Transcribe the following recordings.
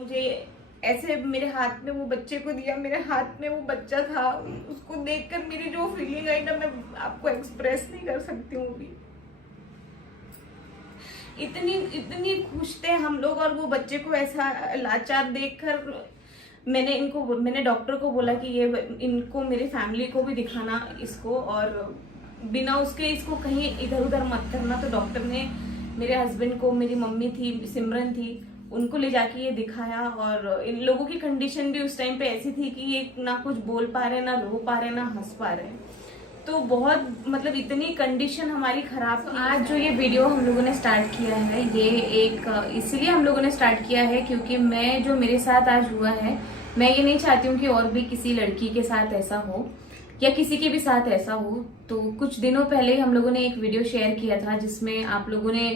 मुझे ऐसे मेरे हाथ में वो बच्चे को दिया, मेरे हाथ में वो बच्चा था, उसको देखकर मेरी जो फीलिंग आई ना, मैं आपको एक्सप्रेस नहीं कर सकती हूँ अभी। इतनी इतनी खुश थे हम लोग, और वो बच्चे को ऐसा लाचार देखकर मैंने डॉक्टर को बोला कि ये इनको मेरी फैमिली को भी दिखाना इसको, और बिना उसके इसको कहीं इधर उधर मत करना। तो डॉक्टर ने मेरे हस्बैंड को, मेरी मम्मी थी सिमरन थी, उनको ले जाके ये दिखाया। और इन लोगों की कंडीशन भी उस टाइम पे ऐसी थी कि ये ना कुछ बोल पा रहे, ना रो पा रहे, ना हंस पा रहे। तो बहुत मतलब इतनी कंडीशन हमारी खराब थी। आज जो ये वीडियो हम लोगों ने स्टार्ट किया है, ये एक इसलिए हम लोगों ने स्टार्ट किया है क्योंकि मैं जो मेरे साथ आज हुआ है, मैं ये नहीं चाहती हूँ कि और भी किसी लड़की के साथ ऐसा हो या किसी के भी साथ ऐसा हो। तो कुछ दिनों पहले हम लोगों ने एक वीडियो शेयर किया था जिसमें आप लोगों ने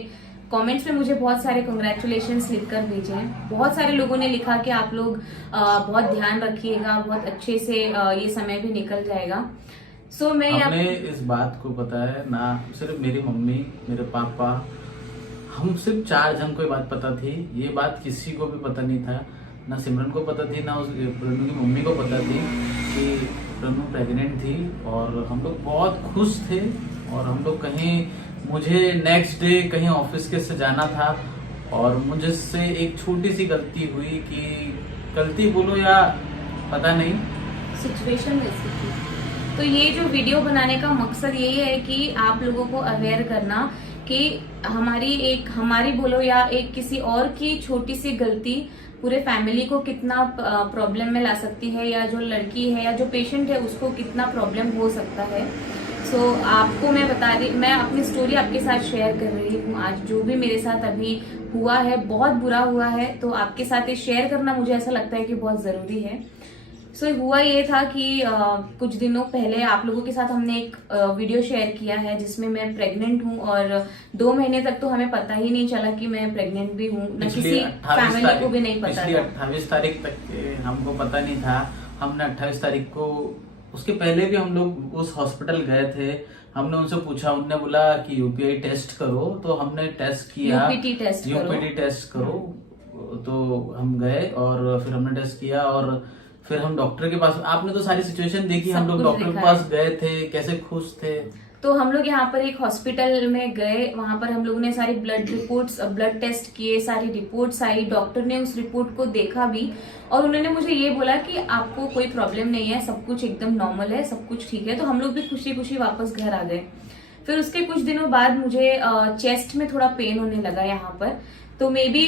कमेंट्स में मुझे बहुत सारे कांग्रेचुलेशंस लिखकर भेजे हैं। बहुत सारे लोगों ने लिखा कि आप लोग बहुत ध्यान रखिएगा, बहुत अच्छे से ये समय भी निकल जाएगा। मैं हमने इस बात को पता है ना, सिर्फ मेरी मम्मी, मेरे पापा, हम सिर्फ 4 जन को ये बात पता थी। ये बात किसी को भी पता नहीं था, ना सिमरन को पता थी, ना उस प्रणु की मम्मी को पता थी कि प्रणु प्रेग्नेंट थी। और हम लोग बहुत खुश थे। और हम लोग मुझे नेक्स्ट डे कहीं ऑफिस के से जाना था, और मुझसे एक छोटी सी गलती हुई, कि गलती बोलो या पता नहीं, सिचुएशन वैसी थी। तो ये जो वीडियो बनाने का मकसद यही है कि आप लोगों को अवेयर करना कि हमारी बोलो या एक किसी और की छोटी सी गलती पूरे फैमिली को कितना प्रॉब्लम में ला सकती है, या जो लड़की है या जो पेशेंट है उसको कितना प्रॉब्लम हो सकता है। आपको मैं बता रही, मैं अपनी स्टोरी आपके साथ शेयर कर रही हूँ। आज जो भी मेरे साथ अभी हुआ है बहुत बुरा हुआ है, तो आपके साथ ये शेयर करना मुझे ऐसा लगता है कि बहुत जरूरी है। हुआ ये था कि कुछ दिनों पहले आप लोगों के साथ हमने एक वीडियो शेयर किया है जिसमें मैं प्रेग्नेंट हूँ, और 2 महीने तक तो हमें पता ही नहीं चला कि मैं प्रेग्नेंट भी हूँ, न किसी फैमिली को भी नहीं पता था। 28 तारीख तक हमको पता नहीं था। हमने 28 तारीख को, उसके पहले भी हम लोग उस हॉस्पिटल गए थे। हमने उनसे पूछा, उनने बोला कि यूपीआई टेस्ट करो, तो हमने टेस्ट किया, यूपीटी टेस्ट करो। तो हम गए और फिर हमने टेस्ट किया, और फिर हम डॉक्टर के पास, आपने तो सारी सिचुएशन देखी, हम लोग डॉक्टर के पास गए थे, कैसे खुश थे। तो हम लोग यहाँ पर एक हॉस्पिटल में गए, वहां पर हम लोगों ने सारी ब्लड टेस्ट किए, सारी रिपोर्ट्स आई, डॉक्टर ने उस रिपोर्ट को देखा भी, और उन्होंने मुझे ये बोला कि आपको कोई प्रॉब्लम नहीं है, सब कुछ एकदम नॉर्मल है, सब कुछ ठीक है। तो हम लोग भी खुशी खुशी वापस घर आ गए। फिर उसके कुछ दिनों बाद मुझे चेस्ट में थोड़ा पेन होने लगा यहाँ पर। तो मे बी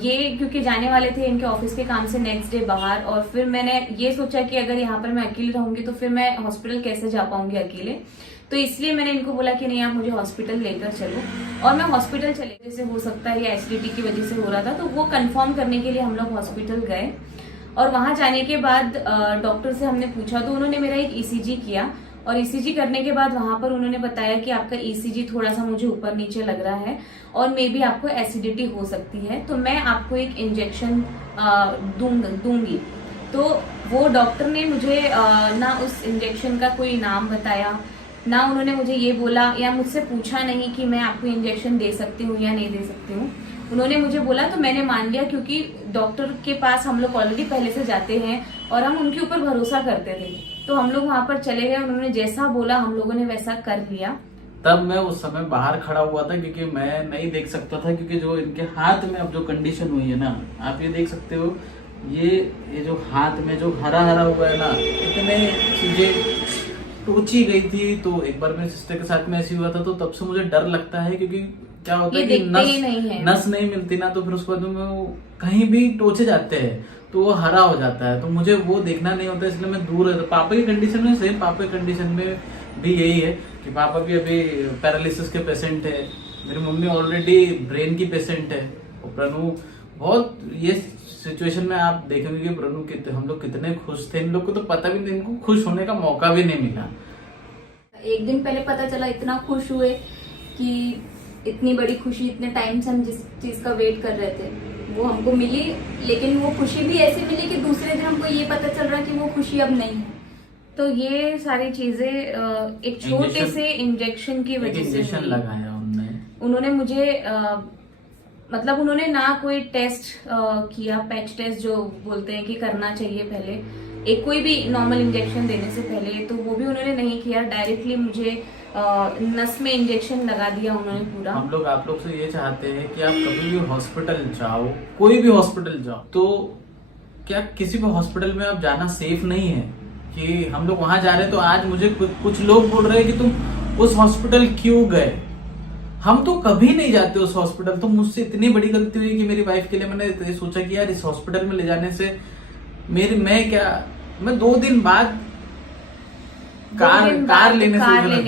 ये क्योंकि जाने वाले थे इनके ऑफिस के काम से नेक्स्ट डे बाहर, और फिर मैंने ये सोचा कि अगर यहाँ पर मैं अकेले रहूंगी तो फिर मैं हॉस्पिटल कैसे जा पाऊंगी अकेले। तो इसलिए मैंने इनको बोला कि नहीं, आप मुझे हॉस्पिटल लेकर चलो। और मैं हॉस्पिटल चले, जैसे हो सकता है या एसिडिटी की वजह से हो रहा था, तो वो कंफर्म करने के लिए हम लोग हॉस्पिटल गए। और वहां जाने के बाद डॉक्टर से हमने पूछा, तो उन्होंने मेरा एक ईसीजी किया, और ईसीजी करने के बाद वहां पर उन्होंने बताया कि आपका ईसीजी थोड़ा सा मुझे ऊपर नीचे लग रहा है, और मे बी आपको एसिडिटी हो सकती है, तो मैं आपको एक इंजेक्शन दूंगी। तो वो डॉक्टर ने मुझे ना उस इंजेक्शन का कोई नाम बताया, ना उन्होंने मुझे ये बोला या मुझसे पूछा नहीं कि मैं आपको इंजेक्शन दे सकती हूँ या नहीं दे सकती हूँ। उन्होंने मुझे बोला तो मैंने मान लिया, क्योंकि डॉक्टर के पास हम लोग ऑलरेडी पहले से जाते हैं और हम उनके ऊपर भरोसा करते थे। तो हम लोग वहां पर चले गए, उन्होंने जैसा बोला हम लोगों ने वैसा कर लिया। तब मैं उस समय बाहर खड़ा हुआ था, क्योंकि मैं नहीं देख सकता था, क्योंकि जो इनके हाथ में अब जो कंडीशन हुई है ना, आप ये देख सकते हो, ये जो हाथ में जो हरा हरा हुआ है ना, इतने चीजें टोची गई थी। तो एक बार मेरे सिस्टर के साथ में ऐसी हुआ था, तो तब से मुझे डर लगता है, क्योंकि क्या होता है कि नस नहीं मिलती ना, तो फिर उसके बाद में वो कहीं भी टोचे जाते हैं तो वो हरा हो जाता है, तो मुझे वो देखना नहीं होता, इसलिए मैं दूर रहता। पापा की कंडीशन में सेम, पापा की कंडीशन में भी यही है कि पापा भी अभी पैरालिसिस के पेशेंट है, मेरी मम्मी ऑलरेडी ब्रेन की पेशेंट है, और प्रणु बहुत, ये सिचुएशन में आप देखेंगे कि प्रणु हम लोग कितने खुश थे। इन लोग को तो पता भी नहीं, इनको खुश होने का मौका भी नहीं मिला। एक दिन पहले पता चला, इतना खुश हुए कि इतनी बड़ी खुशी इतने टाइम से हम जिस चीज का वेट कर रहे थे वो हमको मिली, लेकिन वो खुशी भी ऐसी मिली कि दूसरे दिन हमको ये पता चल रहा कि वो खुशी अब नहीं है। तो ये सारी चीजें एक छोटे से इंजेक्शन की वजह से लगाया उन्होंने मुझे मतलब उन्होंने ना कोई टेस्ट किया, पैच टेस्ट जो बोलते हैं कि करना चाहिए पहले एक कोई भी नॉर्मल इंजेक्शन देने से पहले, तो वो भी उन्होंने नहीं किया। डायरेक्टली मुझे नस में इंजेक्शन लगा दिया उन्होंने पूरा। हम लोग आप लोग से ये चाहते हैं कि आप कभी भी हॉस्पिटल जाओ, कोई भी हॉस्पिटल जाओ, तो क्या किसी भी हॉस्पिटल में आप जाना सेफ नहीं है कि हम लोग वहां जा रहे हैं। तो आज मुझे कुछ लोग बोल रहे हैं कि तुम उस हॉस्पिटल क्यों गए। हम तो कभी नहीं जाते उस हॉस्पिटल। तो मुझसे इतनी बड़ी गलती हुई कि मेरी वाइफ के लिए मैंने सोचा कि यार इस हॉस्पिटल में ले जाने से मैं 2 दिन बाद कार लेने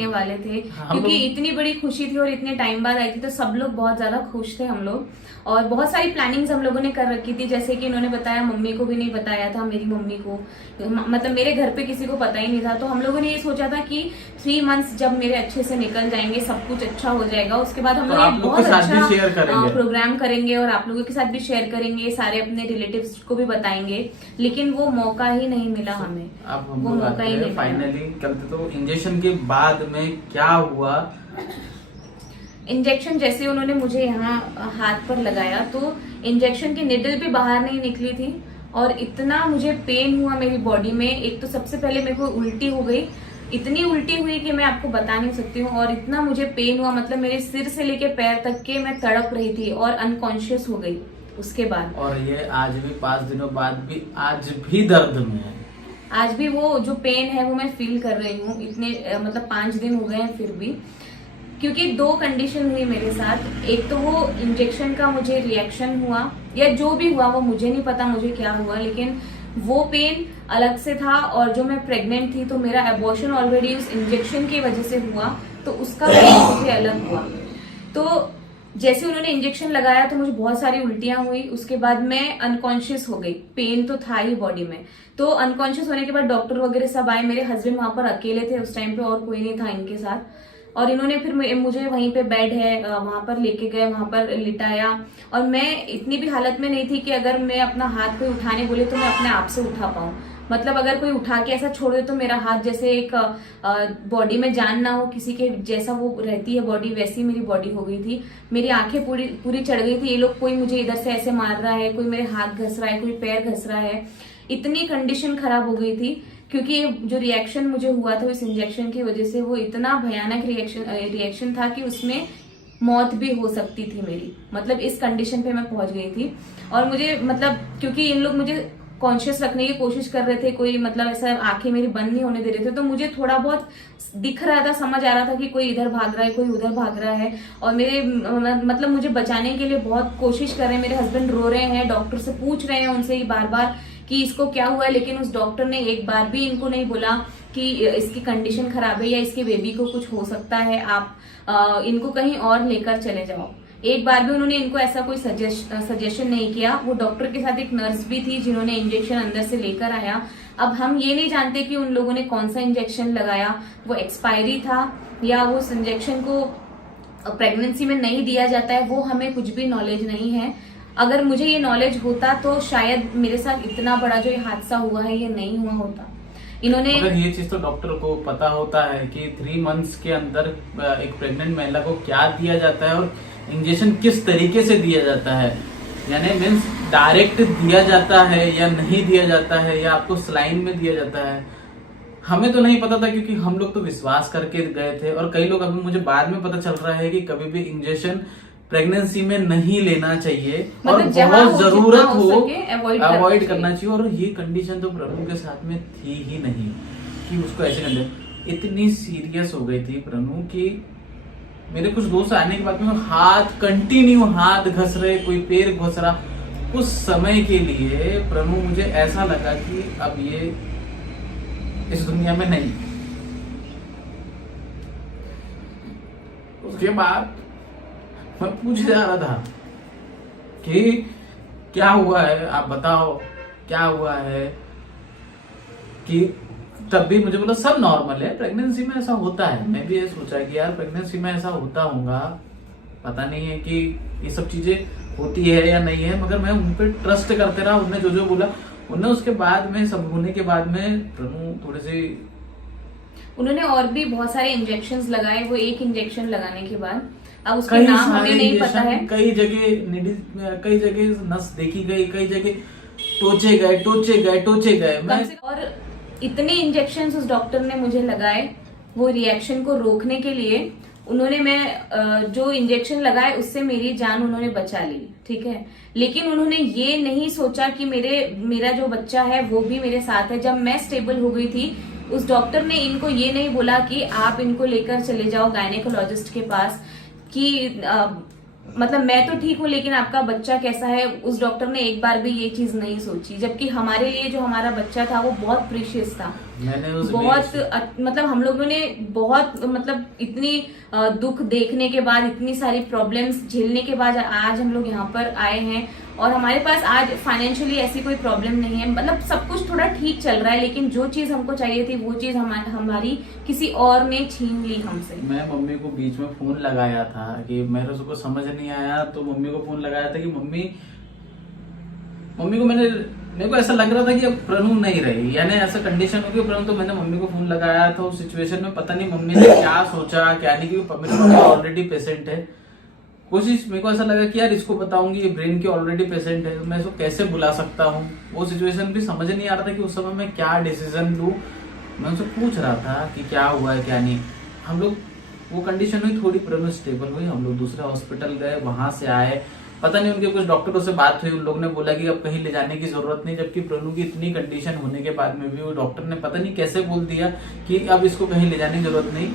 वाले थे, क्योंकि इतनी बड़ी खुशी थी और इतने टाइम बाद आई थी, तो सब लोग बहुत ज्यादा खुश थे हम लोग। और बहुत सारी प्लानिंग्स हम लोगों ने कर रखी थी, जैसे कि इन्होंने बताया, मम्मी को भी नहीं बताया था, मेरी मम्मी को, मतलब मेरे घर पे किसी को पता ही नहीं था। तो हम लोगों ने ये सोचा था कि 3 मंथ्स जब मेरे अच्छे से निकल जाएंगे, सब कुछ अच्छा हो जाएगा, उसके बाद हम लोग बहुत अच्छा प्रोग्राम करेंगे और आप लोगों के साथ भी शेयर करेंगे, सारे अपने रिलेटिव्स को भी बताएंगे। लेकिन वो मौका ही नहीं मिला हमें, वो मौका ही नहीं। फाइनली तो इंजेक्शन के बाद में क्या हुआ? इंजेक्शन जैसे उन्होंने मुझे यहाँ हाथ पर लगाया तो इंजेक्शन की निडल भी बाहर नहीं निकली थी और इतना मुझे पेन हुआ मेरी बॉडी में। एक तो सबसे पहले मेरे को उल्टी हो गई, इतनी उल्टी हुई कि मैं आपको बता नहीं सकती हूँ। और इतना मुझे पेन हुआ, मतलब मेरे सिर से लेके पैर तक के मैं तड़प रही थी और अनकॉन्शियस हो गई उसके बाद। और ये आज भी 5 दिनों बाद भी आज भी दर्द में है। आज भी वो जो पेन है वो मैं फील कर रही हूँ। इतने मतलब 5 दिन हो गए हैं फिर भी, क्योंकि 2 कंडीशन हुई मेरे साथ। एक तो वो इंजेक्शन का मुझे रिएक्शन हुआ, या जो भी हुआ वो मुझे नहीं पता मुझे क्या हुआ, लेकिन वो पेन अलग से था। और जो मैं प्रेग्नेंट थी तो मेरा एबॉर्शन ऑलरेडी उस इंजेक्शन की वजह से हुआ, तो उसका पेन मुझे अलग हुआ। तो जैसे उन्होंने इंजेक्शन लगाया तो मुझे बहुत सारी उल्टियां हुई, उसके बाद मैं अनकॉन्शियस हो गई। पेन तो था ही बॉडी में, तो अनकॉन्शियस होने के बाद डॉक्टर वगैरह सब आए। मेरे हस्बैंड वहां पर अकेले थे उस टाइम पे और कोई नहीं था इनके साथ, और इन्होंने फिर मुझे वहीं पे बेड है वहां पर लेके गए, वहां पर लिटाया। और मैं इतनी भी हालत में नहीं थी कि अगर मैं अपना हाथ कोई उठाने बोले तो मैं अपने आप से उठा पाऊं। मतलब अगर कोई उठा के ऐसा छोड़ दे तो मेरा हाथ जैसे एक बॉडी में जान ना हो किसी के जैसा वो रहती है बॉडी, वैसी मेरी बॉडी हो गई थी। मेरी आंखें पूरी चढ़ गई थी। ये लोग कोई मुझे इधर से ऐसे मार रहा है, कोई मेरे हाथ घस रहा है, कोई पैर घस रहा है। इतनी कंडीशन खराब हो गई थी क्योंकि जो रिएक्शन मुझे हुआ था इस इंजेक्शन की वजह से, वो इतना भयानक रिएक्शन था कि उसमें मौत भी हो सकती थी मेरी। मतलब इस कंडीशन पे मैं पहुंच गई थी। और मुझे मतलब क्योंकि इन लोग मुझे कॉन्शियस रखने की कोशिश कर रहे थे, कोई मतलब ऐसा आंखें मेरी बंद नहीं होने दे रहे थे, तो मुझे थोड़ा बहुत दिख रहा था, समझ आ रहा था कि कोई इधर भाग रहा है, कोई उधर भाग रहा है। और मेरे मतलब मुझे बचाने के लिए बहुत कोशिश कर रहे हैं। मेरे हस्बैंड रो रहे हैं, डॉक्टर से पूछ रहे हैं उनसे ही बार बार कि इसको क्या हुआ है, लेकिन उस डॉक्टर ने एक बार भी इनको नहीं बोला कि इसकी कंडीशन खराब है या इसके बेबी को कुछ हो सकता है, आप इनको कहीं और लेकर चले जाओ। एक बार भी उन्होंने इनको ऐसा कोई सजेशन नहीं किया। वो डॉक्टर के साथ एक नर्स भी थी जिन्होंने इंजेक्शन अंदर से लेकर आया। अब हम ये नहीं जानते कि उन लोगों ने कौन सा इंजेक्शन लगाया, वो एक्सपायरी था या वो उस इंजेक्शन को प्रेगनेंसी में नहीं दिया जाता है, वो हमें कुछ भी नॉलेज नहीं है। अगर मुझे ये नॉलेज होता तो शायद मेरे साथ इतना बड़ा जो ये हादसा हुआ है ये नहीं हुआ होता। इन्होंने अगर ये चीज तो डॉक्टर को पता होता है कि 3 मंथ्स के अंदर एक प्रेग्नेंट महिला को क्या दिया जाता है और इंजेक्शन किस तरीके से दिया जाता है, यानी मीन्स डायरेक्ट दिया जाता है या नहीं दिया जाता है या आपको सलाइन में दिया जाता है, हमें तो नहीं पता था। क्योंकि हम लोग तो विश्वास करके गए थे। और कई लोग, अभी मुझे बाद में पता चल रहा है कि कभी भी इंजेक्शन प्रेगनेंसी में नहीं लेना चाहिए, और बहुत जरूरत हो अवॉइड करना चाहिए। और ये कंडीशन तो प्रणु के साथ में थी ही नहीं कि उसको ऐसे कंडीशन, इतनी सीरियस हो गई थी प्रणु की मेरे कुछ दोस्त आने के बाद में हाथ कंटिन्यू हाथ घस रहे, कोई पैर घस रहा। उस समय के लिए प्रणु मुझे ऐसा लगा कि अब ये इस दुनिया में नहीं। उसके बाद मैं पूछ जा रहा था कि क्या हुआ है, आप बताओ क्या हुआ है। कि तब भी मुझे बोला सब नॉर्मल है, प्रेगनेंसी में ऐसा होता है। मैं भी ये सोचा कि यार प्रेगनेंसी में ऐसा होता होगा, पता नहीं है कि ये सब चीजें होती है या नहीं है, मगर मैं उन पर ट्रस्ट करते रहा। उन्होंने जो बोला उन्होंने, उसके बाद में सब होने के बाद में प्रणु थोड़े से उन्होंने और भी बहुत सारे इंजेक्शंस लगाए। वो एक इंजेक्शन लगाने के बाद अब उसका नाम हमें नहीं पता है। कई जगह नस देखी गई, कई जगह टोचे गए और इतने इंजेक्शन उस डॉक्टर ने मुझे लगाए वो रिएक्शन को रोकने के लिए। उन्होंने मैं जो इंजेक्शन लगाए उससे मेरी जान उन्होंने बचा ली, ठीक है, लेकिन उन्होंने ये नहीं सोचा कि मेरा जो बच्चा है वो भी मेरे साथ है। जब मैं स्टेबल हो गई थी उस डॉक्टर ने इनको ये नहीं बोला कि आप इनको लेकर चले जाओ गायनेकोलॉजिस्ट के पास कि मतलब मैं तो ठीक हूँ लेकिन आपका बच्चा कैसा है। उस डॉक्टर ने एक बार भी ये चीज नहीं सोची, जबकि हमारे लिए जो हमारा बच्चा था वो बहुत प्रीशियस था। मतलब हम लोगों ने बहुत मतलब इतनी दुख देखने के बाद, इतनी सारी प्रॉब्लम्स झेलने के बाद आज हम लोग यहाँ पर आए हैं और हमारे पास आज फाइनेंशियली ऐसी कोई प्रॉब्लम नहीं है। मतलब सब कुछ थोड़ा ठीक चल रहा है, लेकिन जो चीज हमको चाहिए थी वो चीज हमारी किसी और ने छीन ली हमसे। मैं मम्मी को बीच में फोन लगाया था कि मेरे को समझ नहीं आया, तो मम्मी को फोन लगाया था कि मम्मी को मेरे को ऐसा लग रहा था कि अब प्रणु नहीं रही, यानी ऐसा कंडीशन हो गई प्रणु। तो मैंने मम्मी को फोन लगाया था उस सिचुएशन में, पता नहीं मम्मी ने क्या सोचा क्या नहीं, क्योंकि मेरी मम्मी ऑलरेडी पेशेंट है। कोशिश मेरे को ऐसा लगा कि यार इसको बताऊंगी, ये ब्रेन की ऑलरेडी पेशेंट है, तो मैं इसको कैसे बुला सकता हूँ। वो सिचुएशन भी समझ नहीं आ रहा था कि उस समय मैं क्या डिसीजन लूँ। मैं उनसे पूछ रहा था कि क्या हुआ है क्या नहीं। हम लोग वो कंडीशन हुई, थोड़ी प्रणु स्टेबल हुई, हम लोग दूसरे हॉस्पिटल गए, वहां से आए, पता नहीं उनके कुछ डॉक्टरों से बात हुई, उन लोग ने बोला कि अब कहीं ले जाने की जरूरत नहीं, जबकि प्रणु की इतनी कंडीशन होने के बाद में भी वो डॉक्टर ने पता नहीं कैसे बोल दिया कि अब इसको कहीं ले जाने की जरूरत नहीं।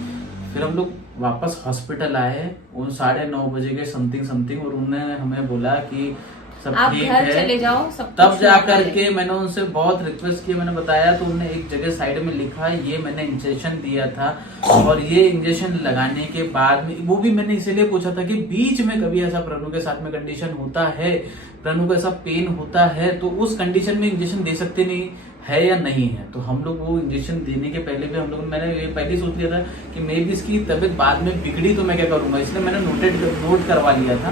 फिर हम लोग वापस हॉस्पिटल आए, उन 9:30 बजे के समथिंग, और उन्होंने हमें बोला कि सब आप ठीक घर है, चले जाओ, सब तब कुछ जा नॉर्मल है। करके मैंने उनसे बहुत रिक्वेस्ट की, मैंने बताया तो उन्होंने एक जगह साइड में लिखा ये मैंने इंजेक्शन दिया था, और ये इंजेक्शन लगाने के बाद में वो भी मैंने इसीलिए पूछा था कि बीच में कभी ऐसा प्रणु के साथ में कंडीशन होता है, प्रणु को ऐसा पेन होता है तो उस कंडीशन में इंजेक्शन दे सकते नहीं है या नहीं है। तो हम लोग वो इंजेक्शन देने के पहले भी हम लोग, मैंने ये पहले सोच लिया था कि मे भी इसकी तबीयत बाद में बिगड़ी तो मैं क्या करूंगा, इसलिए मैंने नोट करवा लिया था।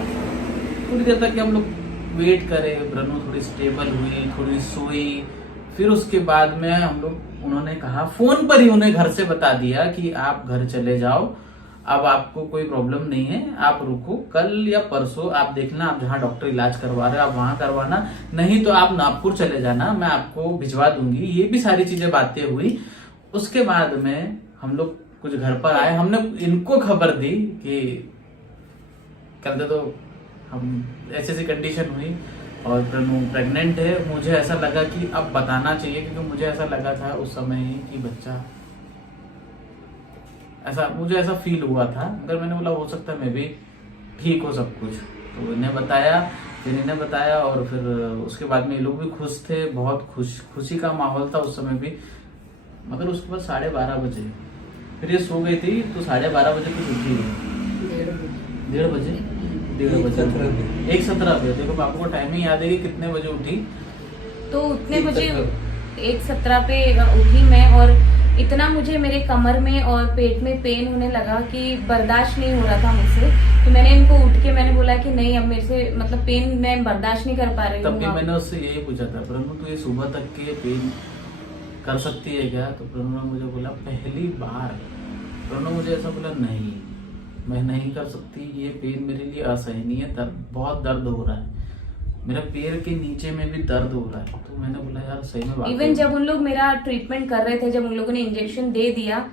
थोड़ी देर तक कि हम लोग वेट करे, प्रणु थोड़ी स्टेबल हुई, थोड़ी सोई, फिर उसके बाद में हम लोग, उन्होंने कहा फोन पर ही उन्हें घर से बता दिया कि आप घर चले जाओ, अब आपको कोई प्रॉब्लम नहीं है, आप रुको, कल या परसों आप देखना, आप जहाँ डॉक्टर इलाज करवा रहे हो आप वहां करवाना, नहीं तो आप नागपुर चले जाना, मैं आपको भिजवा दूंगी। ये भी सारी चीजें बातें हुई। उसके बाद में हम लोग कुछ घर पर आए, हमने इनको खबर दी कि कर दे, तो हम ऐसी कंडीशन हुई और प्रणु प्रेग्नेंट है। मुझे ऐसा लगा कि अब बताना चाहिए, क्योंकि मुझे ऐसा लगा था उस समय ही कि बच्चा, ऐसा मुझे ऐसा फील हुआ था, मगर मैंने बोला हो सकता है मैं भी ठीक हो सब कुछ। तो इन्हें बताया, और फिर उसके बाद में ये लोग भी खुश थे, बहुत खुशी का माहौल था उस समय भी। मगर उसके बाद 12:30 बजे फिर ये सो गई थी, तो 12:30 बजे कुछ उठी, 1:30 बजे 1:17 पे। देखो पापा को टाइमिंग याद है कि कितने बजे उठी, तो उतने बजे 1:17 पे उठी मैं, और इतना मुझे मेरे कमर में और पेट में पेन होने लगा कि बर्दाश्त नहीं हो रहा था मुझसे। तो मैंने इनको उठ के मैंने बोला कि नहीं, अब मेरे से मतलब पेन मैं बर्दाश्त नहीं कर पा रही हूँ। तब भी मैंने उससे यही पूछा था, प्रणु तो ये सुबह तक के पेन कर सकती है क्या? तो प्रणु ने मुझे बोला, पहली बार प्रणु मुझे ऐसा बोला, नहीं मैं नहीं कर सकती, ये पेन मेरे लिए असहनीय है, बहुत दर्द हो रहा है, मेरा पैर के नीचे में भी दर्द हो रहा है। तो मैंने बोला यार सही में बात। इवन जब उन लोग मेरा ट्रीटमेंट कर रहे थे, जब उन लोगों ने इंजेक्शन दे दिया,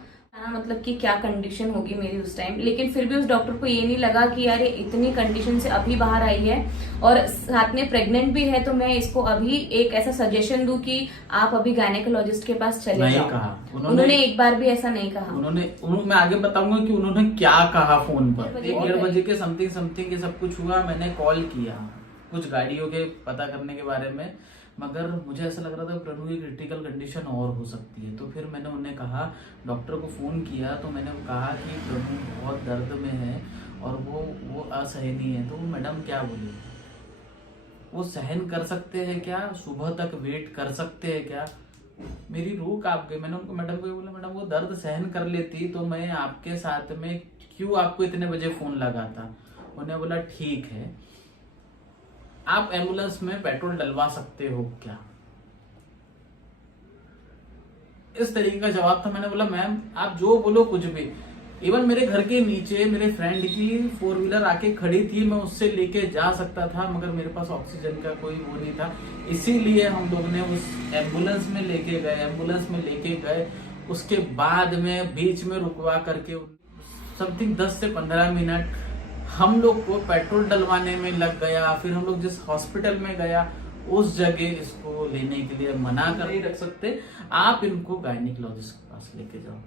मतलब कि क्या कंडीशन होगी मेरी उस टाइम, लेकिन फिर भी उस डॉक्टर को ये नहीं लगा कि यार ये इतनी कंडीशन से अभी बाहर आई है और साथ में प्रेग्नेंट भी है, तो मैं इसको अभी एक ऐसा सजेशन दूं कि आप अभी गायनेकोलॉजिस्ट के पास चले जाओ। कहा उन्होंने एक बार भी ऐसा नहीं कहा। उन्होंने मैं आगे बताऊंगा कि उन्होंने क्या कहा फोन पर। 1:30 बजे के समथिंग ये सब कुछ हुआ। मैंने कॉल किया कुछ गाड़ियों के पता करने के बारे में, मगर मुझे ऐसा लग रहा था प्रणु की क्रिटिकल कंडीशन और हो सकती है। तो फिर मैंने उन्हें कहा, डॉक्टर को फ़ोन किया, तो मैंने कहा कि प्रणु बहुत दर्द में है और वो असहनीय है। तो वो मैडम क्या बोली, वो सहन कर सकते हैं क्या, सुबह तक वेट कर सकते हैं क्या? मेरी रूह कांप गई। मैंने उनको मैडम को बोला, मैडम वो दर्द सहन कर लेती तो मैं आपके साथ में क्यों आपको इतने बजे फ़ोन लगाता। उन्हें बोला ठीक है, आप एम्बुलेंस में पेट्रोल डलवा सकते हो क्या? इस तरीके का जवाब था। मैंने बोला मैम आप जो बोलो कुछ भी, इवन मेरे घर के नीचे मेरे फ्रेंड की 4 व्हीलर आके खड़ी थी, मैं उससे लेके जा सकता था, मगर मेरे पास ऑक्सीजन का कोई वो नहीं था। इसीलिए हम लोग ने उस एम्बुलेंस में लेके गए। उसके बाद में बीच में रुकवा करके समथिंग 10 से 15 मिनट हम लोग को पेट्रोल डलवाने में लग गया। फिर हम लोग जिस हॉस्पिटल में गया उस जगह इसको लेने के लिए मना कर नहीं रख सकते, आप इनको गायनिकोलॉजिस्ट के पास लेके जाओ।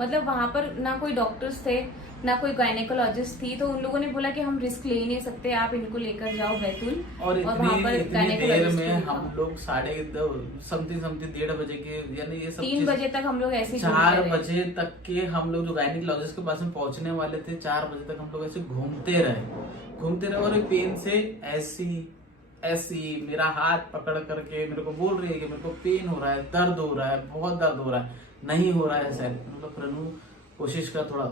मतलब वहां पर ना कोई डॉक्टर्स थे ना कोई गायनेकोलॉजिस्ट थी, तो उन लोगों ने बोला कि हम रिस्क ले ही नहीं सकते, आप इनको लेकर जाओ बैतूल। और वहां पर इतनी देर gynecologist में भी था। हम लोग 1:30 1:30 बजे के, यानी ये सब 3 बजे तक हम लोग ऐसे ही 4 घूमते रहे। बजे तक के हम लोग जो गायनिकोलॉजिस्ट के पास में पहुंचने वाले थे, 4 बजे तक हम लोग ऐसे घूमते रहे और पेन से ऐसी मेरा हाथ पकड़ करके मेरे को बोल रही है कि मेरे को पेन हो रहा है, दर्द हो रहा है, बहुत दर्द हो रहा है, नहीं हो रहा है सर। मतलब प्रनु कोशिश कर थोड़ा,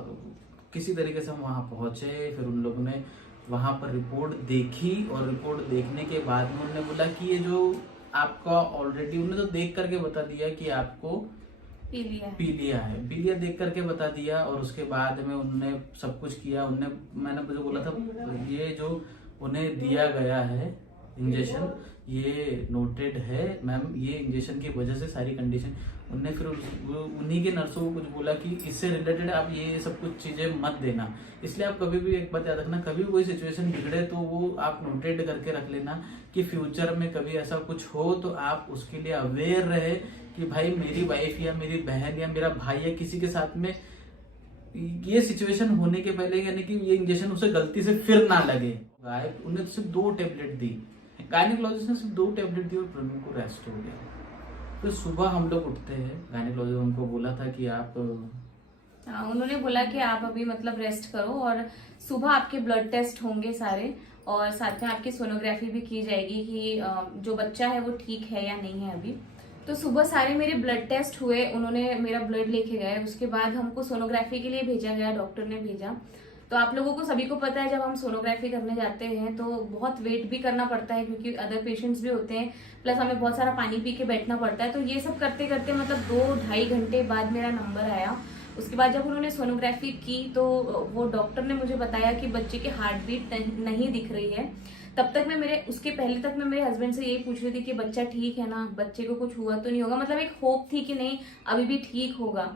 किसी तरीके से हम वहां पहुंचे। फिर उन लोगों ने वहां पर रिपोर्ट देखी और रिपोर्ट देखने के बाद में उन्होंने बोला कि ये जो आपका ऑलरेडी, उन्होंने तो देख करके बता दिया कि आपको पीलिया देख करके बता दिया। और उसके बाद में उन्होंने सब कुछ किया। मैंने मुझे बोला था ये जो उन्हें दिया गया है इंजेक्शन, ये नोटेड है मैम, ये इंजेक्शन की वजह से सारी कंडीशन। उनने फिर उन्हीं के नर्सों को कुछ बोला कि इससे रिलेटेड आप ये सब कुछ चीजें मत देना। इसलिए आप कभी भी एक बात याद रखना, कभी भी कोई सिचुएशन बिगड़े तो वो आप नोटेड करके रख लेना कि फ्यूचर में कभी ऐसा कुछ हो तो आप उसके लिए अवेयर रहे कि भाई मेरी वाइफ या मेरी बहन या मेरा भाई या किसी के साथ में ये सिचुएशन होने के पहले, यानी कि ये इंजेक्शन उसे गलती से फिर ना लगे। उन्हें तो सिर्फ 2 टेबलेट दी, गायनिकोलॉजिस्ट ने सिर्फ 2 टेबलेट दी और प्रनु को रेस्ट हो गया। फिर सुबह हम लोग उठते हैं, गायनिकोलॉजिस्ट उनको बोला था कि आप, उन्होंने बोला कि आप अभी मतलब रेस्ट करो और सुबह आपके ब्लड टेस्ट होंगे सारे, और साथ में आपकी सोनोग्राफी भी की जाएगी कि जो बच्चा है वो ठीक है या नहीं है अभी। तो सुबह सारे मेरे ब्लड टेस्ट हुए, उन्होंने मेरा ब्लड लेके गए। उसके बाद हमको सोनोग्राफी के लिए भेजा गया, डॉक्टर ने भेजा। तो आप लोगों को सभी को पता है जब हम सोनोग्राफी करने जाते हैं तो बहुत वेट भी करना पड़ता है, क्योंकि अदर पेशेंट्स भी होते हैं, प्लस हमें बहुत सारा पानी पी के बैठना पड़ता है। तो ये सब करते करते मतलब 2-2.5 घंटे बाद मेरा नंबर आया। उसके बाद जब उन्होंने सोनोग्राफी की तो वो डॉक्टर ने मुझे बताया कि बच्चे की हार्ट बीट नहीं दिख रही है। तब तक उसके पहले तक मैं मेरे हस्बैंड से यही पूछ रही थी कि बच्चा ठीक है ना, बच्चे को कुछ हुआ तो नहीं होगा, मतलब एक होप थी कि नहीं अभी भी ठीक होगा।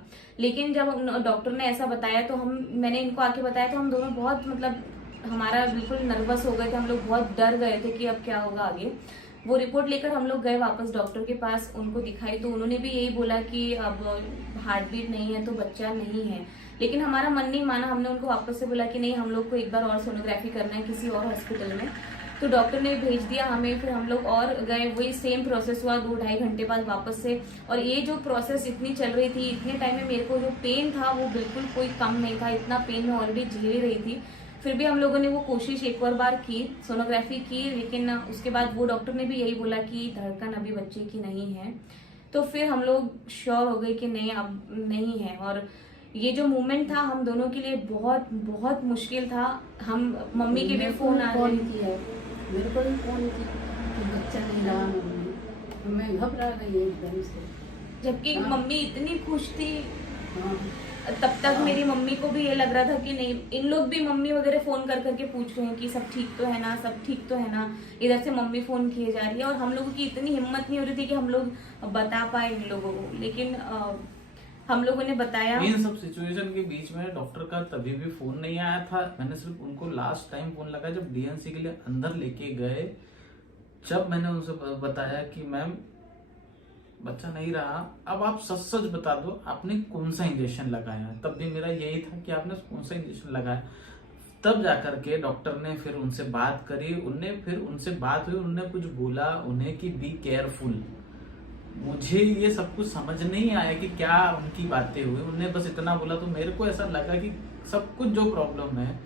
लेकिन जब डॉक्टर ने ऐसा बताया तो मैंने इनको आके बताया तो हम दोनों बहुत मतलब हमारा बिल्कुल नर्वस हो गए थे, हम लोग बहुत डर गए थे कि अब क्या होगा आगे। वो रिपोर्ट लेकर हम लोग गए वापस डॉक्टर के पास, उनको दिखाई तो उन्होंने भी यही बोला कि अब हार्ट बीट नहीं है तो बच्चा नहीं है। लेकिन हमारा मन नहीं माना, हमने उनको वापस से बोला कि नहीं हम लोग को एक बार और सोनोग्राफी करना है किसी और हॉस्पिटल में। तो डॉक्टर ने भेज दिया हमें, फिर हम लोग और गए, वही सेम प्रोसेस हुआ 2-2.5 घंटे बाद वापस से। और ये जो प्रोसेस इतनी चल रही थी, इतने टाइम में मेरे को जो पेन था वो बिल्कुल कोई कम नहीं था, इतना पेन मैं ऑलरेडी झेल रही थी। फिर भी हम लोगों ने वो कोशिश एक और बार की, सोनोग्राफी की, लेकिन उसके बाद वो डॉक्टर ने भी यही बोला कि धड़कन अभी बच्चे की नहीं है। तो फिर हम लोग श्योर हो गए कि नहीं अब नहीं है। और ये जो मूवमेंट था हम दोनों के लिए बहुत बहुत मुश्किल था। हम मम्मी के भी फोन आ रहे थे, मेरे को भी फोन की कि बच्चा नहीं रहा मम्मी, मैं घबरा गई एकदम से। जबकि मम्मी इतनी खुश थी। हाँ, तब तक मेरी मम्मी को भी ये लग रहा था कि नहीं, इन लोग भी मम्मी वगैरह फोन कर करके पूछ रहे हैं कि सब ठीक तो है ना, सब ठीक तो है ना। इधर से मम्मी फोन किए जा रही है और हम लोगों की इतनी हिम्मत नहीं हो रही थी कि हम लोग बता पाए इन लोगों को। लेकिन हम लोगों ने बताया। इन सब सिचुएशन के बीच में डॉक्टर का तभी भी फोन नहीं आया था। मैंने सिर्फ उनको लास्ट टाइम फोन लगा जब डीएनसी के लिए अंदर लेके गए, जब मैंने उनसे बताया कि मैम बच्चा नहीं रहा, अब आप सच सच बता दो आपने कौन सा इंजेक्शन लगाया। तब भी मेरा यही था कि आपने कौन सा इंजेक्शन लगाया। तब जाकर के डॉक्टर ने फिर उनसे बात करी, उनसे बात हुई, उन्होंने कुछ बोला उन्हें कि बी केयरफुल। मुझे ये सब कुछ समझ नहीं आया कि क्या उनकी बातें हुई। उन्होंने बस इतना बोला तो मेरे को ऐसा लगा कि सब कुछ जो प्रॉब्लम है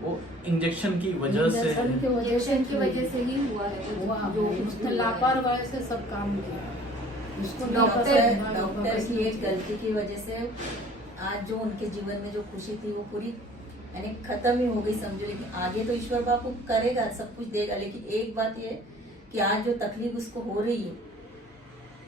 वो इंजेक्शन की वजह से इंजेक्शन की वजह से ही हुआ है। जो उसने लापरवाही से सब काम किया। उसको डॉक्टर की एक गलती की वजह से आज जो उनके जीवन में जो खुशी थी वो पूरी यानी खत्म ही हो गई समझो। लेकिन आगे तो ईश्वर बापू करेगा, सब कुछ देगा। लेकिन एक बात ये कि आज जो तकलीफ उसको हो रही है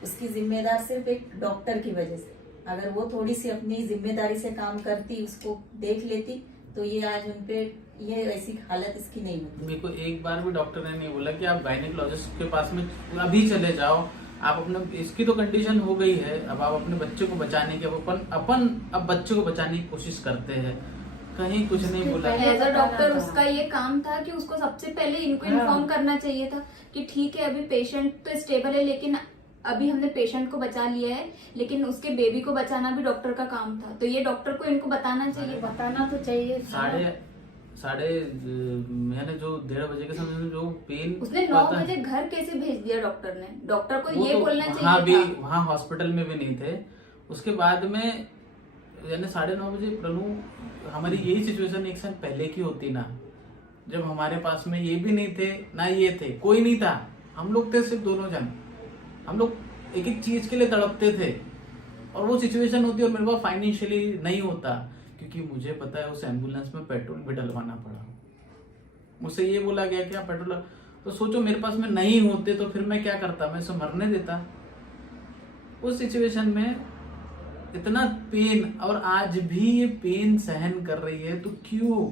उसकी जिम्मेदार सिर्फ एक डॉक्टर की वजह से। अगर वो थोड़ी सी अपनी जिम्मेदारी से काम करती, उसको देख लेती, तो ये आज उनपे ये ऐसी हालत इसकी नहीं होती। मेरे को एक बार भी डॉक्टर ने नहीं बोला कि आप गायनेकोलॉजिस्ट के पास में अभी चले जाओ, आप अपने, इसकी तो कंडीशन हो गई है, अब आप अपने बच्चे को बचाने की अपन अब बच्चे को बचाने की कोशिश करते हैं, कहीं कुछ नहीं बोला। एज अ डॉक्टर उसका ये काम था कि उसको सबसे पहले इनको इन्फॉर्म करना चाहिए था कि ठीक है अभी पेशेंट तो स्टेबल है, लेकिन अभी हमने पेशेंट को बचा लिया है, लेकिन उसके बेबी को बचाना भी डॉक्टर का काम था। तो ये डॉक्टर को इनको बताना चाहिए। बताना तो चाहिए। साढ़े मैंने जो 1:30 बजे के समय में जो पेन, उसने 9 बजे घर कैसे भेज दिया डॉक्टर ने? डॉक्टर को ये तो बोलना वहाँ चाहिए भी, था। वहाँ हॉस्पिटल में भी नहीं थे। उसके बाद में यानी 9:30 बजे प्रनु, हमारी यही सिचुएशन एक साल पहले की होती ना, जब हमारे पास में ये भी नहीं थे ना ये थे, कोई नहीं था, हम लोग थे सिर्फ दोनों जन, हम लोग एक एक चीज के लिए तड़पते थे। और वो सिचुएशन होती और मेरे पास फाइनेंशियली नहीं होता, क्योंकि मुझे पता है उस एम्बुलेंस में पेट्रोल भी डलवाना पड़ा। मुझसे ये बोला गया कि आप पेट्रोल, तो सोचो मेरे पास में नहीं होते तो फिर मैं क्या करता, मैं इसे मरने देता। उस सिचुएशन में इतना पेन, और आज भी ये पेन सहन कर रही है, तो क्यों?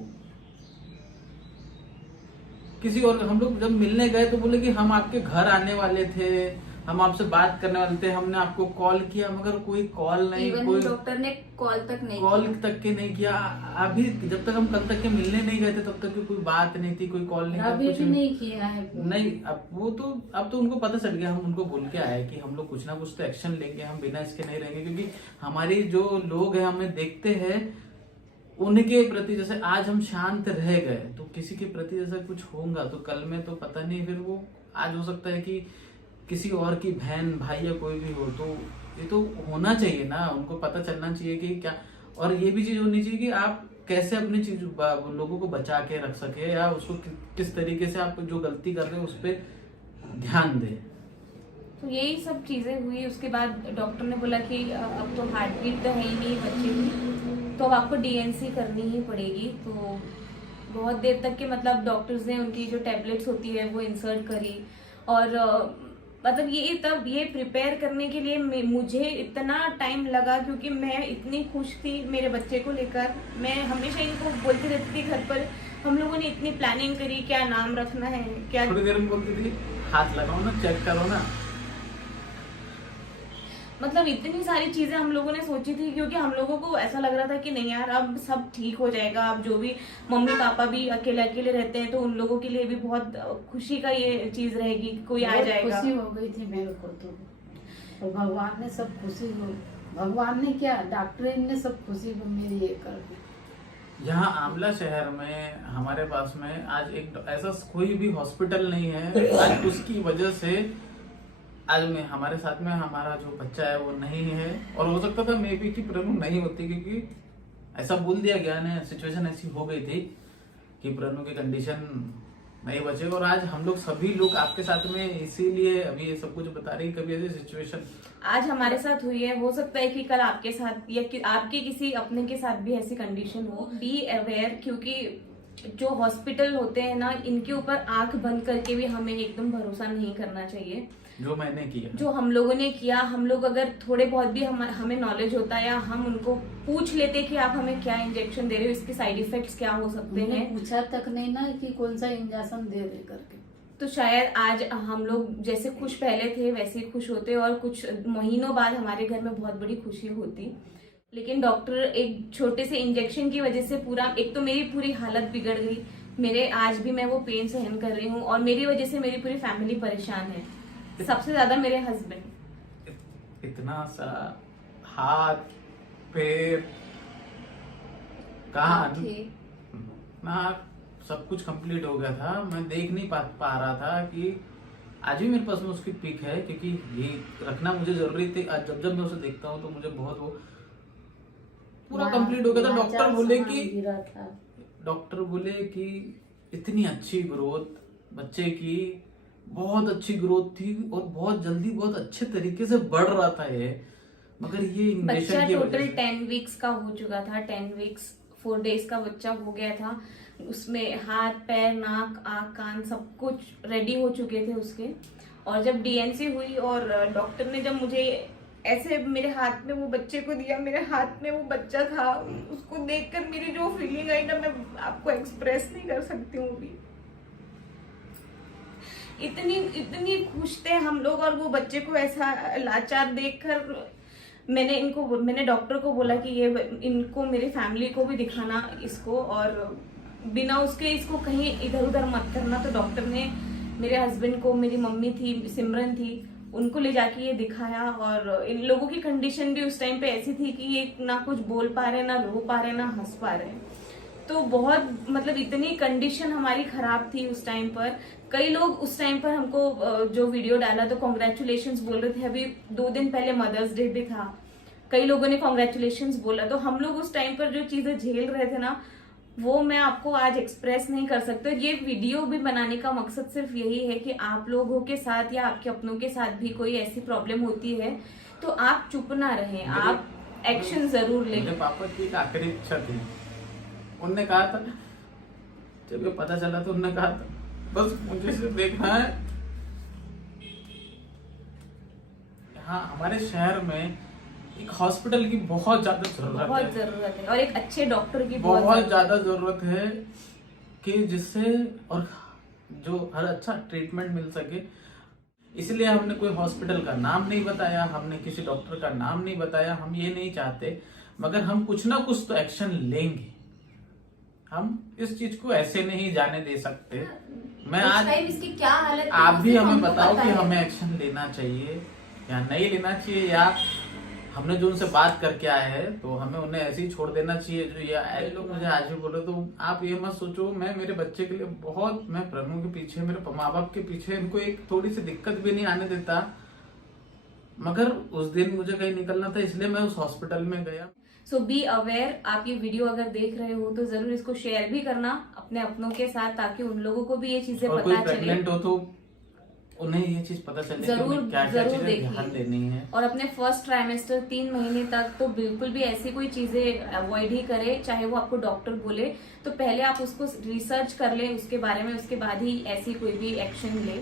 किसी और, हम लोग जब मिलने गए तो बोले कि हम आपके घर आने वाले थे, हम आपसे बात करने वाले थे, हमने आपको कॉल किया, मगर कोई कॉल नहीं, कोई डॉक्टर ने कॉल तक नहीं किया। अभी जब तक हम कल तक के मिलने नहीं गए थे तब तक की कोई बात नहीं थी, कोई कॉल नहीं, अभी भी नहीं किया है। नहीं, अब तो उनको पता चल गया, हम उनको बोल के आए कि हम लोग कुछ ना कुछ तो एक्शन लेंगे, हम बिना इसके नहीं रहेंगे, क्योंकि हमारी जो लोग हैं हमें देखते हैं, उनके प्रति जैसे आज हम शांत रह गए, तो किसी के प्रति जैसा कुछ होगा तो कल में तो पता नहीं, फिर वो आज हो सकता है कि किसी और की बहन भाई या कोई भी हो, तो ये तो होना चाहिए ना, उनको पता चलना चाहिए कि क्या। और ये भी चीज होनी चाहिए कि आप कैसे अपनी चीज लोगों को बचा के रख सके, या उसको किस तरीके से आप जो गलती कर रहे हैं उस पर ध्यान दें। तो यही सब चीजें हुई। उसके बाद डॉक्टर ने बोला कि अब तो हार्ट बीट तो है ही नहीं बच्चे की, तो अब आपको डीएनसी करनी ही पड़ेगी। तो बहुत देर तक के मतलब डॉक्टर्स ने उनकी जो टैबलेट्स होती है वो इंसर्ट करी, और मतलब ये प्रिपेयर करने के लिए मुझे इतना टाइम लगा, क्योंकि मैं इतनी खुश थी मेरे बच्चे को लेकर। मैं हमेशा इनको बोलती रहती थी घर पर, हम लोगों ने इतनी प्लानिंग करी, क्या नाम रखना है, क्या। थोड़ी देर में बोलती थी हाथ लगाओ ना, चेक करो ना, मतलब इतनी सारी चीजें हम लोगों ने सोची थी, क्योंकि हम लोगों को ऐसा लग रहा था कि नहीं यार अब सब ठीक हो जाएगा। अब जो भी मम्मी पापा भी अकेले अकेले रहते हैं, तो उन लोगों के लिए भी बहुत खुशी का ये चीज रहेगी कि कोई आ जाएगा। खुशी हो गई थी मेरे को तो, और भगवान ने सब खुशी हो, भगवान ने क्या, डॉक्टर ने सब खुशी को मेरी ये कर दी। यहाँ आमला शहर में हमारे पास में आज एक ऐसा कोई भी हॉस्पिटल नहीं है, आज उसकी वजह से आज में हमारे साथ में हमारा जो बच्चा है वो नहीं है। और हो सकता था मे बी की प्रनु नहीं होती, क्योंकि ऐसा बोल दिया गया ना, सिचुएशन ऐसी हो गई थी कि प्रनु की कंडीशन नहीं बचे। और आज हम लोग सभी लोग आपके साथ में इसीलिए अभी ये सब कुछ बता रही, कभी ऐसी सिचुएशन आज हमारे साथ हुई है, हो सकता है कि कल आपके साथ या आपके किसी अपने के साथ भी ऐसी कंडीशन हो। बी अवेयर, क्योंकि जो हॉस्पिटल होते हैं ना, इनके ऊपर आंख बंद करके भी हमें एकदम भरोसा नहीं करना चाहिए। जो मैंने किया, जो हम लोगों ने किया, हम लोग अगर थोड़े बहुत भी हमें नॉलेज होता है, या हम उनको पूछ लेते कि आप हमें क्या इंजेक्शन दे रहे हो, इसके साइड इफेक्ट्स क्या हो सकते हैं, पूछा तक नहीं ना कि कौन सा इंजेक्शन दे करके, तो शायद आज हम लोग जैसे खुश पहले थे वैसे ही खुश होते, और कुछ महीनों बाद हमारे घर में बहुत बड़ी खुशी होती। लेकिन डॉक्टर एक छोटे से इंजेक्शन की वजह से एक तो मेरी पूरी हालत बिगड़ गई। आज भी मैं वो पेन सहन कर रही हूँ, और मेरी वजह से मेरी पूरी फैमिली परेशान है, सबसे ज्यादा मेरे हस्बैंड। इतना सा हाथ पैर कान नाक सब कुछ कंप्लीट हो गया था। मैं देख नहीं पा रहा था कि आज भी मेरे पास में उसकी पिक है, क्योंकि ये रखना मुझे जरूरी थी। आज जब मैं उसे देखता हूँ तो मुझे बहुत वो पूरा कंप्लीट हो गया था। डॉक्टर बोले कि इतनी अच्छी ग्रोथ बच्चे की, बहुत अच्छी ग्रोथ थी, और बहुत जल्दी बहुत अच्छे तरीके से बढ़ रहा था ये, मगर ये बच्चा टोटल 10 वीक्स का हो चुका था। 10 वीक्स 4 डेज का बच्चा हो गया था। उसमें हाथ पैर नाक आँख कान सब कुछ रेडी हो चुके थे उसके। और जब डीएनसी हुई और डॉक्टर ने जब मुझे ऐसे मेरे हाथ में वो बच्चे को दिया, मेरे हाथ में वो बच्चा था, उसको देखकर मेरी जो फीलिंग आई ना, मैं आपको एक्सप्रेस नहीं कर सकती हूँ अभी। इतनी खुश थे हम लोग, और वो बच्चे को ऐसा लाचार देखकर मैंने डॉक्टर को बोला कि ये इनको मेरी फैमिली को भी दिखाना इसको, और बिना उसके इसको कहीं इधर उधर मत करना। तो डॉक्टर ने मेरे हस्बैंड को, मेरी मम्मी थी सिमरन थी, उनको ले जाके ये दिखाया। और इन लोगों की कंडीशन भी उस टाइम पे ऐसी थी कि ये ना कुछ बोल पा रहे, ना रो पा रहे, ना हंस पा रहे। तो बहुत मतलब इतनी कंडीशन हमारी खराब थी उस टाइम पर। कई लोग उस टाइम पर हमको जो वीडियो डाला तो कॉन्ग्रेचुलेशंस बोल रहे थे। अभी 2 दिन पहले मदर्स डे भी था, कई लोगों ने कॉन्ग्रेचुलेशंस बोला। तो हम लोग उस टाइम पर जो चीजें झेल रहे थे ना, वो मैं आपको आज एक्सप्रेस नहीं कर सकते। ये वीडियो भी बनाने का मकसद सिर्फ यही है कि आप लोगों के साथ या आपके अपनों के साथ भी कोई ऐसी प्रॉब्लम होती है तो आप चुप ना रहें, आप एक्शन जरूर लें। मेरे पापा की एक आखिरी इच्छा थी, उनने कहा था, जब ये पता चला तो उन्होंने कहा था बस मुझे सिर्फ देखना है। हाँ, हमारे शहर में एक हॉस्पिटल की बहुत ज्यादा जरूरत है और एक अच्छे डॉक्टर की बहुत ज्यादा जरूरत है कि जिससे और जो हर अच्छा ट्रीटमेंट मिल सके। इसलिए हमने कोई हॉस्पिटल का नाम नहीं बताया, हमने किसी डॉक्टर का नाम नहीं बताया। हम ये नहीं चाहते, मगर हम कुछ ना कुछ तो एक्शन लेंगे। हम इस चीज को ऐसे नहीं जाने दे सकते। मैं आज इसकी क्या हालत, आप भी हमें बताओ कि हमें एक्शन लेना चाहिए या नहीं लेना चाहिए, या हमने जो उनसे बात करके आए हैं तो हमें उन्हें ऐसे ही छोड़ देना चाहिए। जो ये लोग मुझे आज भी बोले, तो आप ये मत सोचो, मैं मेरे बच्चे के लिए बहुत, मैं प्रभु के पीछे, मेरे माँ बाप के पीछे, इनको एक थोड़ी सी दिक्कत भी नहीं आने देता। मगर उस दिन मुझे कहीं निकलना था, इसलिए मैं उस हॉस्पिटल में गया। सो बी अवेयर। आप ये वीडियो अगर देख रहे हो तो जरूर इसको शेयर भी करना अपने अपनों के साथ, ताकि उन लोगों को भी ये चीजें और पता कोई चले। प्रेग्नेंट हो तो उन्हें ये चीज पता चले जरूर कि क्या क्या जरूर चीजें ध्यान देनी है। और अपने फर्स्ट ट्राइमेस्टर 3 महीने तक तो बिल्कुल भी ऐसी कोई चीजें अवॉइड ही करे, चाहे वो आपको डॉक्टर बोले। तो पहले आप उसको रिसर्च कर ले उसके बारे में, उसके बाद ही ऐसी कोई भी एक्शन ले।